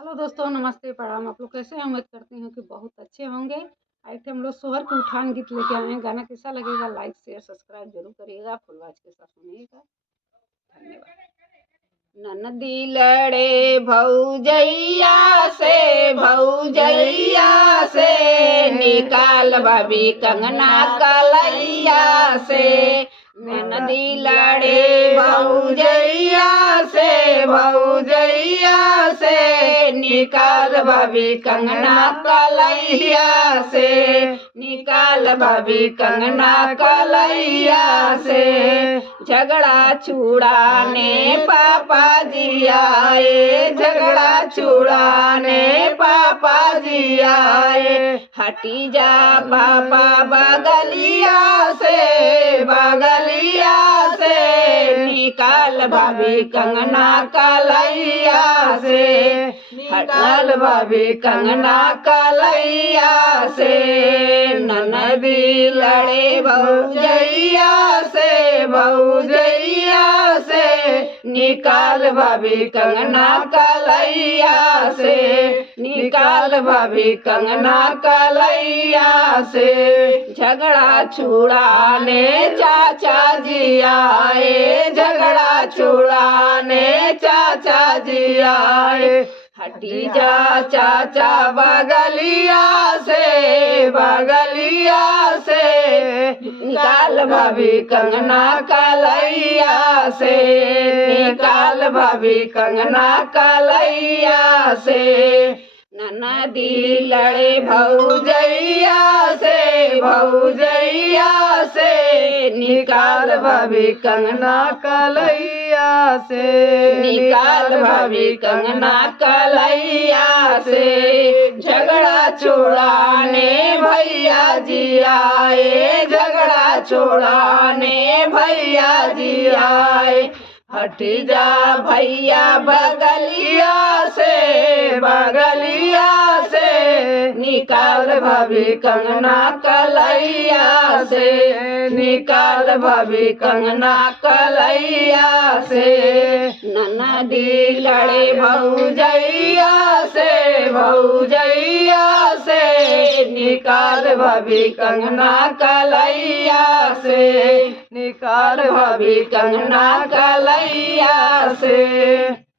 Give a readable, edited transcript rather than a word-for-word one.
Hello दोस्तों, नमस्ते, प्रणाम। आप लोग कैसे हैं? उम्मीद करती हूँ कि बहुत अच्छे होंगे। आए थे हम लोग सोहर के उठान गीत लेके आए हैं। गाना कैसा लगेगा? लाइक शेयर सब्सक्राइब जरूर करिएगा। फुल आवाज के साथ सुनिएगा। धन्यवाद। ननदी लड़े भौजैया से निकाल भाभी कंगना कलैया से। ननदी लड़े भौजैया से निकाल भाभी कंगना कलैया से। निकाल भाभी कंगना कलैया से। झगड़ा छुड़ाने पापा जी आए, झगड़ा छुड़ाने पापा जी आए। हटी जा पापा बगलिया से निकाल भाभी कंगना कलैया से। निकाल भाभी कंगना कलैया से। ननदी लड़े भौजैया से निकाल भाभी कंगना कलैया से। निकाल भाभी कंगना कलैया से। झगड़ा छुड़ाने चाचा जी आए, झगड़ा छुड़ाने चाचा जी आए। हटी जा चाचा बगलिया से निकाल भाभी कंगना कलैया से। निकाल भाभी कंगना कलैया से। ननदी लड़े भौजैया से निकाल भाभी कंगना कलैया से। निकाल भाभी कंगना कलैया से। झगड़ा छुड़ाने भैया जी आए, झगड़ा छुड़ाने भैया जी आए। हटी जा भैया बगलिया से निकाल भाभी कंगना कलैया से। निकाल भाभी कंगना कलैया से। ननदी लड़े भौजैया से निकाल भाभी कंगना कलैया से। निकाल भाभी कंगना कलैया से।